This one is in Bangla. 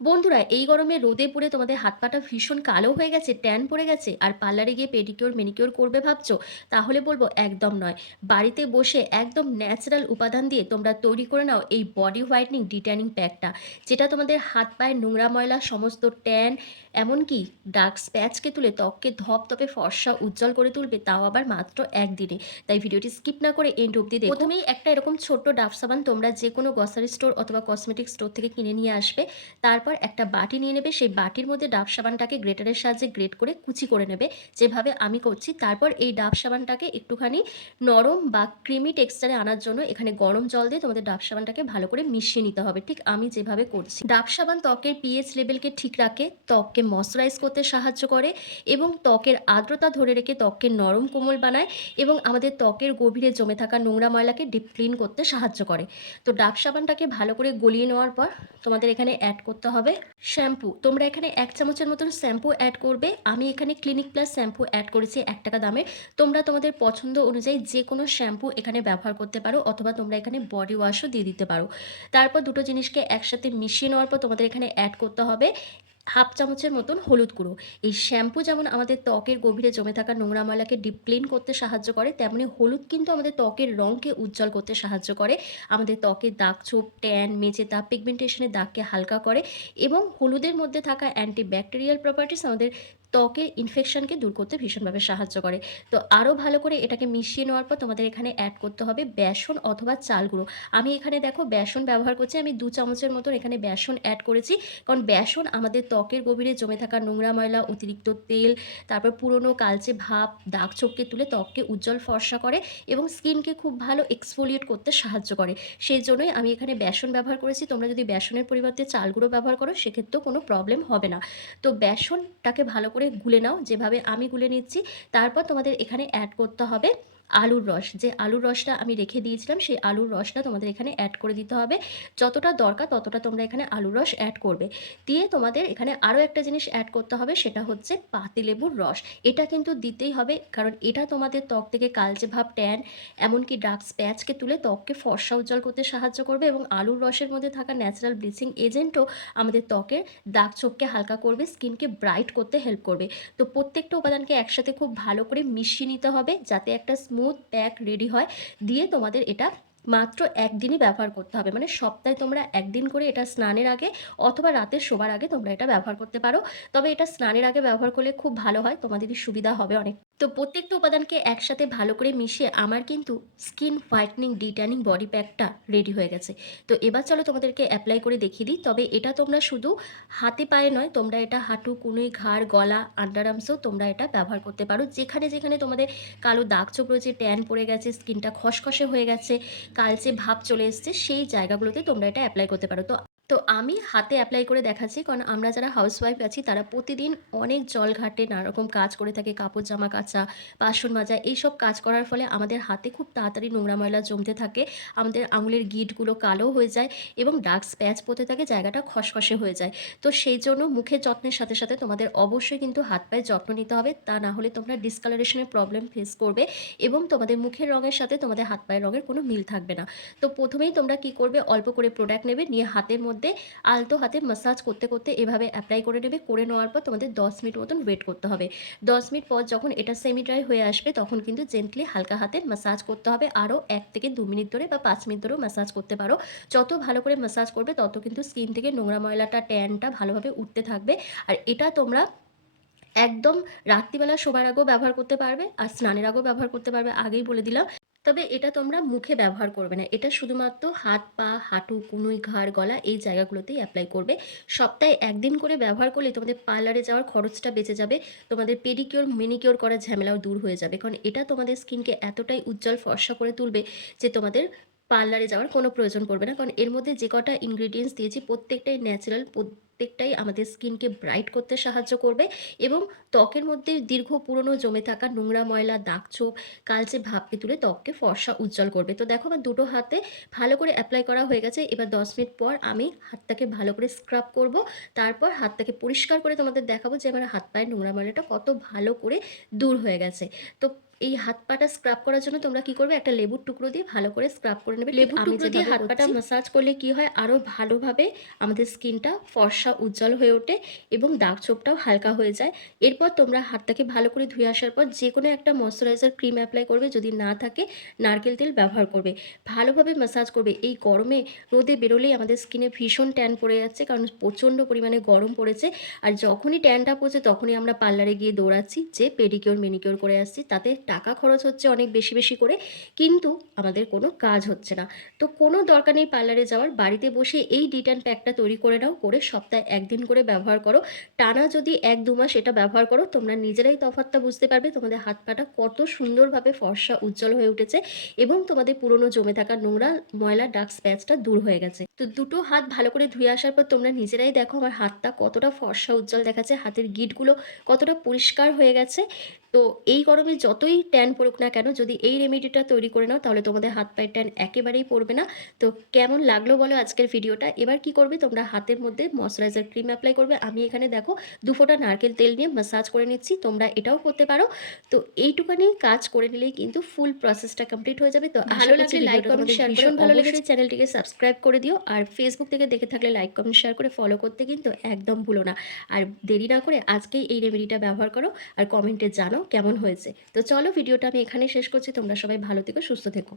বন্ধুরা, এই গরমে রোদে পুড়ে তোমাদের হাত পাটা ভীষণ কালো হয়ে গেছে, ট্যান পড়ে গেছে আর পার্লারে গিয়ে পেডিকিউর ম্যানিকিউর করবে ভাবছো? তাহলে বলবো একদম নয়। বাড়িতে বসে একদম ন্যাচারাল উপাদান দিয়ে তোমরা তৈরি করে নাও এই বডি হোয়াইটনিং ডিট্যানিং প্যাকটা, যেটা তোমাদের হাত পায়ের নোংরা ময়লা, সমস্ত ট্যান, এমনকি ডার্ক স্প্যাচকে তুলে ত্বককে ধপধপে ফর্সা উজ্জ্বল করে তুলবে, তাও আবার মাত্র একদিনে। তাই ভিডিওটি স্কিপ না করে এন্ড অব্দি দেখো। প্রথমেই একটা এরকম ছোট্ট ডাব সাবান তোমরা যে কোনো গ্রসারি স্টোর অথবা কসমেটিক স্টোর থেকে কিনে নিয়ে আসবে। তারপর একটা বাটি নিয়ে নেবে, সেই বাটির মধ্যে ডাব সাবানটাকে গ্রেটারের সাহায্যে গ্রেট করে কুচি করে নেবে, যেভাবে আমি করছি। তারপর এই ডাব সাবানটাকে একটুখানি নরম বা ক্রিমি টেক্সচারে আনার জন্য এখানে গরম জল দিয়ে তোমাদের ডাব সাবানটাকে ভালো করে মিশিয়ে নিতে হবে, ঠিক আমি যেভাবে করছি। ডাব সাবান ত্বকের পিএইচ লেভেলকে ঠিক রাখে, ত্বককে ময়শ্চারাইজ করতে সাহায্য করে এবং ত্বকের আর্দ্রতা ধরে রেখে ত্বককে নরম কোমল বানায় এবং আমাদের ত্বকের গভীরে জমে থাকা নোংরা ময়লাকে ডিপ ক্লিন করতে সাহায্য করে। তো ডাব সাবানটাকে ভালো করে গলিয়ে নেওয়ার পর তোমাদের এখানে অ্যাড করতে হবে শ্যাম্পু। তোমরা এখানে 1 চামচের মতন শ্যাম্পু অ্যাড করবে। আমি এখানে ক্লিনিক প্লাস শ্যাম্পু অ্যাড করেছি 1 টাকা দামের। তোমরা তোমাদের পছন্দ অনুযায়ী যে কোনো শ্যাম্পু এখানে ব্যবহার করতে পারো, অথবা তোমরা এখানে বডি ওয়াশও দিয়ে দিতে পারো। তারপর দুটো জিনিসকে একসাথে মিশিয়ে নেওয়ার পর তোমাদের এখানে অ্যাড করতে হবে 1/2 চামচের মতন হলুদ গুঁড়ো। এই শ্যাম্পু যেমন আমাদের ত্বকের গভীরে জমে থাকা নোংরা ময়লাকে ডিপ ক্লিন করতে সাহায্য করে, তেমনি হলুদ কিন্তু আমাদের ত্বকের রঙকে উজ্জ্বল করতে সাহায্য করে। আমাদের ত্বকের দাগ ছোপ, ট্যান, মেচে দাগ, পিগমেন্টেশনের দাগকে হালকা করে এবং হলুদের মধ্যে থাকা অ্যান্টিব্যাকটেরিয়াল প্রপার্টিস আমাদের ত্বকের ইনফেকশনকে দূর করতে ভীষণভাবে সাহায্য করে। তো আরও ভালো করে এটাকে মিশিয়ে নেওয়ার পর তোমাদের এখানে অ্যাড করতে হবে বেসন অথবা চাল গুঁড়ো। আমি এখানে দেখো বেসন ব্যবহার করছি, আমি 2 চামচের মতন এখানে বেসন অ্যাড করেছি। কারণ বেসন আমাদের ত্বকের গভীরে জমে থাকা নোংরা ময়লা, অতিরিক্ত তেল, তারপর পুরনো কালচে ভাব, দাগ ছোপকে তুলে ত্বককে উজ্জ্বল ফর্সা করে এবং স্কিনকে খুব ভালো এক্সফোলিয়েট করতে সাহায্য করে। সেই জন্যই আমি এখানে বেসন ব্যবহার করেছি। তোমরা যদি বেসনের পরিবর্তে চাল গুঁড়ো ব্যবহার করো সেক্ষেত্রেও কোনো প্রবলেম হবে না। তো বেসনটাকে ভালো করে গুলে নাও, যেভাবে আমি গুলে নিচ্ছি। তারপর তোমাদের এখানে অ্যাড করতে হবে আলুর রস। যে আলুর রসটা আমি রেখে দিয়েছিলাম সেই আলুর রসটা তোমাদের এখানে অ্যাড করে দিতে হবে। যতটা দরকার ততটা তোমরা এখানে আলুর রস অ্যাড করবে। দিয়ে তোমাদের এখানে আরও একটা জিনিস অ্যাড করতে হবে, সেটা হচ্ছে পাতিলেবুর রস। এটা কিন্তু দিতেই হবে, কারণ এটা তোমাদের ত্বক থেকে কালচে ভাব, ট্যান, এমনকি ডার্ক স্প্যাচকে তুলে ত্বককে ফর্সা উজ্জ্বল করতে সাহায্য করবে এবং আলুর রসের মধ্যে থাকা ন্যাচারাল ব্লিচিং এজেন্টও আমাদের ত্বকের দাগ ছোপকে হালকা করবে, স্কিনকে ব্রাইট করতে হেল্প করবে। তো প্রত্যেকটা উপাদানকে একসাথে খুব ভালো করে মিশিয়ে নিতে হবে যাতে একটা স্মুথ প্যাক রেডি হয়। দিয়ে তোমাদের এটা মাত্র একদিনই ব্যবহার করতে হবে, মানে সপ্তাহে তোমরা একদিন করে এটা স্নানের আগে অথবা রাতে শোবার আগে তোমরা এটা ব্যবহার করতে পারো। তবে এটা স্নানের আগে ব্যবহার করলে খুব ভালো হয়, তোমাদেরই সুবিধা হবে অনেক। তো প্রত্যেকটা উপাদানকে একসাথে ভালো করে মিশিয়ে আমার কিন্তু স্কিন হোয়াইটনিং ডিট্যানিং বডি প্যাকটা রেডি হয়ে গেছে। তো এবার চলো তোমাদেরকে অ্যাপ্লাই করে দেখিয়ে দিই। তবে এটা তোমরা শুধু হাতে পায়ে নয়, তোমরা এটা হাঁটু, কনুই, ঘাড়, গলা, আন্ডার আর্মসেও তোমরা এটা ব্যবহার করতে পারো। যেখানে যেখানে তোমাদের কালো দাগ ছোপ রয়েছে, ট্যান পড়ে গেছে, স্কিনটা খসখসে হয়ে গেছে, কালচে ভাব চলে এসছে, সেই জায়গাগুলোতে তোমরা এটা অ্যাপ্লাই করতে পারো। তো তো আমি হাতে অ্যাপ্লাই করে দেখাচ্ছি, কারণ আমরা যারা হাউসওয়াইফ আছি তারা প্রতিদিন অনেক জল ঘাটে নানারকম কাজ করে থাকি, কাপড় জামা কাচা, বাসন মাজা, এইসব কাজ করার ফলে আমাদের হাতে খুব তাড়াতাড়ি নোংরা ময়লা জমতে থাকে, আমাদের আঙুলের গিঁটগুলো কালো হয়ে যায় এবং ডার্ক স্প্যাচ পড়তে থাকে, জায়গাটা খসখসে হয়ে যায়। তো সেই জন্য মুখের যত্নের সাথে সাথে তোমাদের অবশ্যই কিন্তু হাত পায়ের যত্ন নিতে হবে, তা না হলে তোমরা ডিসকালারেশনের প্রবলেম ফেস করবে এবং তোমাদের মুখের রঙের সাথে তোমাদের হাত পায়ের রঙের কোনো মিল থাকবে না। তো প্রথমেই তোমরা কি করবে, অল্প করে প্রোডাক্ট নেবে, নিয়ে হাতের মধ্যে আলতো হাতে মাসাজ করতে করতে এভাবে অ্যাপ্লাই করে নেবে। করে নেওয়ার পর তোমাদের 10 মিনিট মতন ওয়েট করতে হবে। 10 মিনিট পর যখন এটা সেমি ড্রাই হয়ে আসবে তখন কিন্তু জেন্টলি হালকা হাতে মাসাজ করতে হবে। আরও 1 থেকে 2 মিনিট ধরে বা 5 মিনিট ধরেও মাসাজ করতে পারো। যত ভালো করে মাসাজ করবে তত কিন্তু স্কিন থেকে নোংরা ময়লাটা, ট্যানটা ভালোভাবে উঠতে থাকবে। আর এটা তোমরা একদম রাত্রিবেলা শোবার আগেও ব্যবহার করতে পারবে আর স্নানের আগেও ব্যবহার করতে পারবে, আগেই বলে দিলাম। তবে এটা তোমরা মুখে ব্যবহার করবে না, এটা শুধুমাত্র হাত, পা, হাঁটু, কনুই, ঘাড়, গলা এই জায়গাগুলোতেই অ্যাপ্লাই করবে। সপ্তাহে একদিন করে ব্যবহার করলে তোমাদের পার্লারে যাওয়ার খরচটা বেঁচে যাবে, তোমাদের পেডিকিওর ম্যানিকিওর করার ঝামেলাও দূর হয়ে যাবে, কারণ এটা তোমাদের স্কিনকে এতটাই উজ্জ্বল ফর্সা করে তুলবে যে তোমাদের পার্লারে যাওয়ার কোনো প্রয়োজন পড়বে না। কারণ এর মধ্যে যে কটা ইনগ্রিডিয়েন্টস দিয়েছি প্রত্যেকটাই ন্যাচারাল, প্রত্যেকটাই আমাদের স্কিনকে ব্রাইট করতে সাহায্য করবে এবং ত্বকের মধ্যে দীর্ঘ পুরনো জমে থাকা নোংরা ময়লা, দাগ ছোপ, কালচে ভাবকে তুলে ত্বককে ফর্সা উজ্জ্বল করবে। তো দেখো আমার দুটো হাতে ভালো করে অ্যাপ্লাই করা হয়ে গেছে। এবার 10 মিনিট পর আমি হাতটাকে ভালো করে স্ক্রাব করব। তারপর হাতটাকে পরিষ্কার করে তোমাদের দেখাবো যে আমার হাত পায়ের নোংরা ময়লাটা কত ভালো করে দূর হয়ে গেছে। তো এই হাত পাটা স্ক্রাব করার জন্য তোমরা কি করবে, একটা লেবুর টুকরো দিয়ে ভালো করে স্ক্রাব করে নেবে। লেবুর টুকরো দিয়ে হাত পাটা মাসাজ করলে কি হয়, আরও ভালোভাবে আমাদের স্কিনটা ফর্সা উজ্জ্বল হয়ে ওঠে এবং দাগ ছোপটাও হালকা হয়ে যায়। এরপর তোমরা হাতটাকে ভালো করে ধুয়ে আসার পর যে কোনো একটা ময়শ্চারাইজার ক্রিম অ্যাপ্লাই করবে, যদি না থাকে নারকেল তেল ব্যবহার করবে। ভালোভাবে মাসাজ করবে। এই গরমে রোদে বেরোলেই আমাদের স্কিনে ভীষণ ট্যান পড়ে যাচ্ছে, কারণ প্রচণ্ড পরিমাণে গরম পড়েছে। আর যখনই ট্যানটা পড়ছে তখনই আমরা পার্লারে গিয়ে দৌড়াচ্ছি যে পেডিকিওর ম্যানিকিওর করে আসছি, তাতে টাকা খরচ হচ্ছে অনেক বেশি বেশি করে, কিন্তু আমাদের কোনো কাজ হচ্ছে না। তো কোনো দরকার নেই পার্লারে যাওয়ার, বাড়িতে বসে এই ডিট্যান প্যাকটা তৈরি করে নাও, করে সপ্তাহে 1 দিন করে ব্যবহার করো। টানা যদি 1-2 মাস এটা ব্যবহার করো, তোমরা নিজেরাই তফাৎটা বুঝতে পারবে তোমাদের হাত পাটা কত সুন্দরভাবে ফর্সা উজ্জ্বল হয়ে উঠেছে এবং তোমাদের পুরনো জমে থাকা নোংরা ময়লা ডার্ক স্প্যাচটা দূর হয়ে গেছে। তো দুটো হাত ভালো করে ধুয়ে আসার পর তোমরা নিজেরাই দেখো আমার হাতটা কতটা ফর্সা উজ্জ্বল দেখাচ্ছে, হাতের গিঁটগুলো কতটা পরিষ্কার হয়ে গেছে। তো এই গরমে যতই ট্যান পড়ুক না কেন, যদি এই রেমেডিটা তৈরি করে নাও তাহলে তোমাদের হাত পায়ের ট্যান একেবারেই পড়বে না। তো কেমন লাগলো বলো আজকের ভিডিওটা? এবার কি করবে, তোমরা হাতের মধ্যে ময়শ্চারাইজার ক্রিম অ্যাপ্লাই করবে। আমি এখানে দেখো 2 ফোঁটা নারকেল তেল নিয়ে মাসাজ করে নিচ্ছি, তোমরা এটাও করতে পারো। তো এইটুখানি কাজ করে নিলেই কিন্তু ফুল প্রসেসটা কমপ্লিট হয়ে যাবে। তো ভালো লাগলে লাইক কমেন্ট শেয়ার করে ভীষণ ভালো লেগেছে চ্যানেলটিকে সাবস্ক্রাইব করে দিও। আর ফেসবুক থেকে দেখে থাকলে লাইক কমেন্ট শেয়ার করে ফলো করতে কিন্তু একদম ভুলো না। আর দেরি না করে আজকেই এই রেমেডিটা ব্যবহার করো আর কমেন্টে জানাও কেমন হয়েছে। তো চলো ভিডিওটা আমি এখানে শেষ করছি। তোমরা সবাই ভালো থেকো, সুস্থ থেকো।